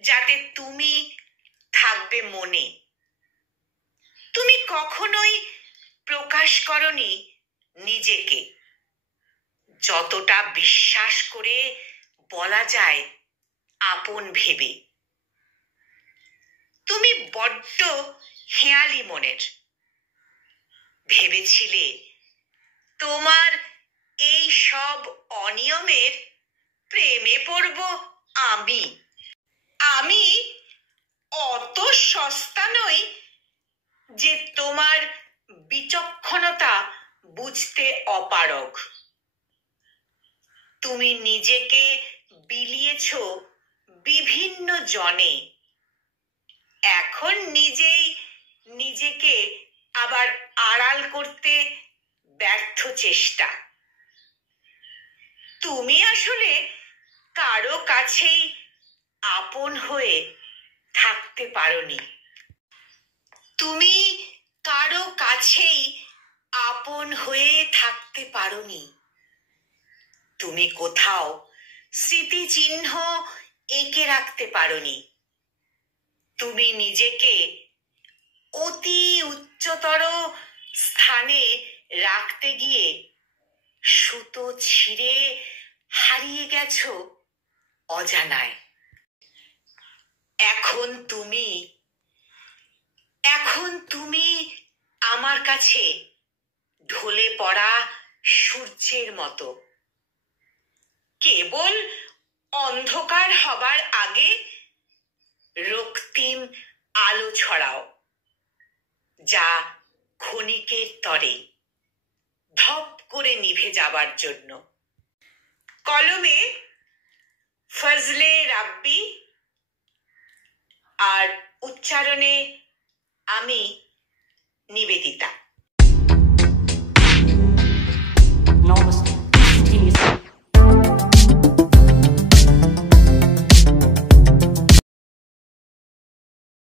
যাতে তুমি থাকবে মনে। তুমি কখনোই প্রকাশ করনি নিজেকে, যতটা বিশ্বাস করে বলা যায় আপন ভেবে। তুমি বড্ড হেঁয়ালি মনের। ভেবেছিলে তোমার এই সব অনিয়মের প্রেমে পড়ব আমি। আমি অত সস্তা নই যে তোমার বিচক্ষণতা বুঝতে অপারগ। তুমি নিজেকে বিলিয়েছ বিভিন্ন জনে, এখন নিজেই নিজেকে আবার আড়াল করতে ব্যর্থ চেষ্টা। তুমি আসলে কারো কাছেই আপন হয়ে থাকতে পারোনি। তুমি কারো কাছেই আপন হয়ে থাকতে পারোনি। তুমি কোথাও স্মৃতিচিহ্ন এঁকে রাখতে পারোনি। তুমি নিজেকে অতি উচ্চতর স্থানে রাখতে গিয়ে সুতো ছিঁড়ে হারিয়ে গেছো অজানায়। এখন তুমি আমার কাছে ঢলে পড়া সূর্যের মতো, কেবল অন্ধকার হবার আগে রক্তিম আলো ছড়াও, যা ক্ষণিকের তরে ধপ করে নিভে যাবার জন্য। কলমে ফজলে রাব্বি, আর উচ্চারণে আমি নিবেদিতা।